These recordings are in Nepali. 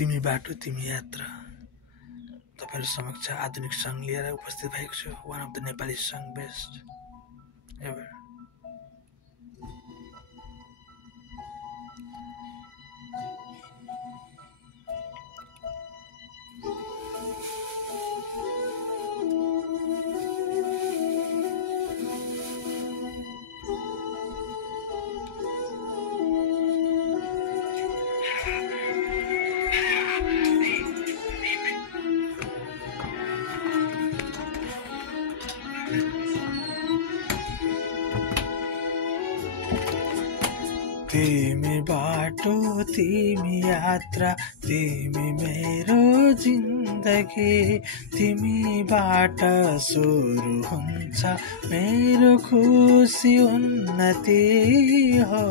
तिमी बाटो तिमी यात्रा तपाईहरु समक्ष आधुनिक सङ्ग लिएर उपस्थित भएको छु one of the Nepali song best ever तिमी बाटो तिमी यात्रा तिमी मेरो जिन्दगी तिमीबाट सुरु हुन्छ मेरो खुसी उन्नति हो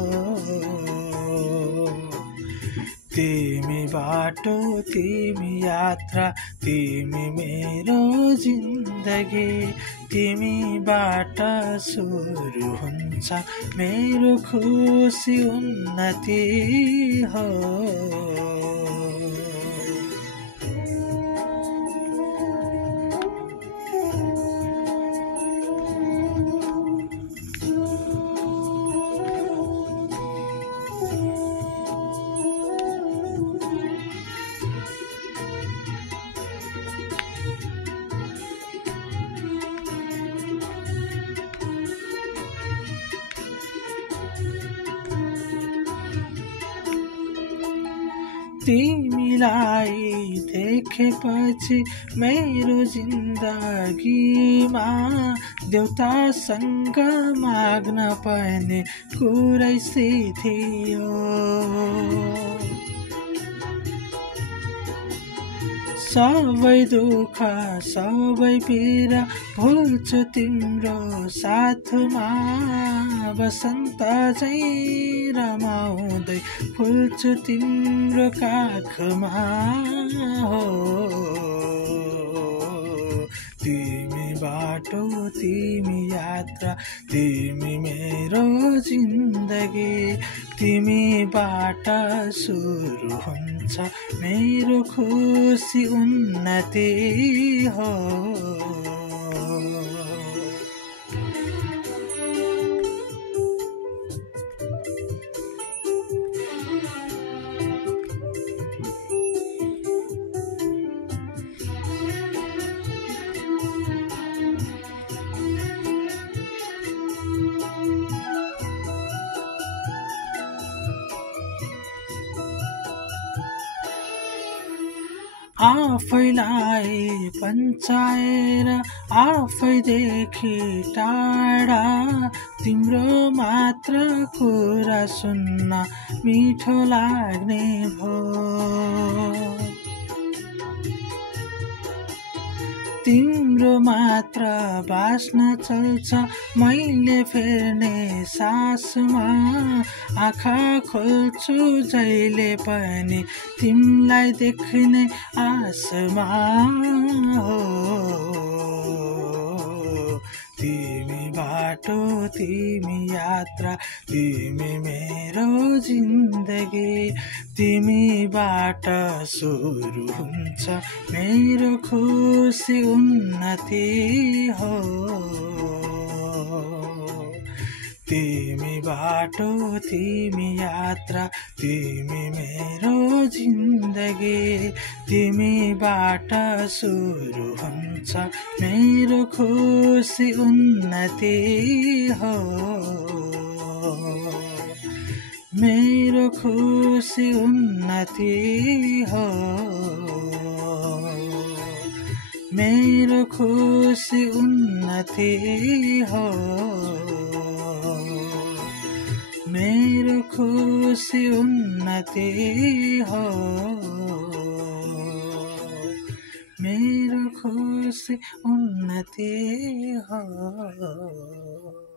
तिमी बाटो तिमी यात्रा तिमी मेरो जिन्दगी तिमीबाट सुरु हुन्छ मेरो खुसी उन्नति हो तिमीलाई देखेपछि मेरो जिन्दगीमा देउतासँग माग्न पर्ने कुरै सिद्धियो सबै दुःख सबै पीडा भुल्छु तिम्रो साथमा बसन्त झैं रमाउँदै फुल्छु तिम्रो काखमा हो तिमी बाटो तिमी यात्रा तिमी मेरो जिन्दगी तिमीबाट सुरु हुन्छ मेरो खुसी उन्नति हो आफैलाई पञ्चाएर आफैदेखि टाढा तिम्रो मात्र कुरा सुन्न मिठो लाग्ने भो तिम्रो मात्र बास्न चल्छ मैले फेर्ने सासमा आँखा खोल्छु जहिले पनि तिमीलाई देख्ने आसमा हो तिमी बाटो तिमी यात्रा तिमी मेरो जिन्दगी तिमीबाट सुरु हुन्छ मेरो खुसी उन्नति हो तिमी बाटो तिमी यात्रा तिमी मेरो जिन्दगी तिमीबाट सुरु हुन्छ मेरो खुसी उन्नति हो मेरो खुसी उन्नति हो मेरो खुसी उन्नति हो मेरो खुसी उन्नति हो मेरो खुसी उन्नति हो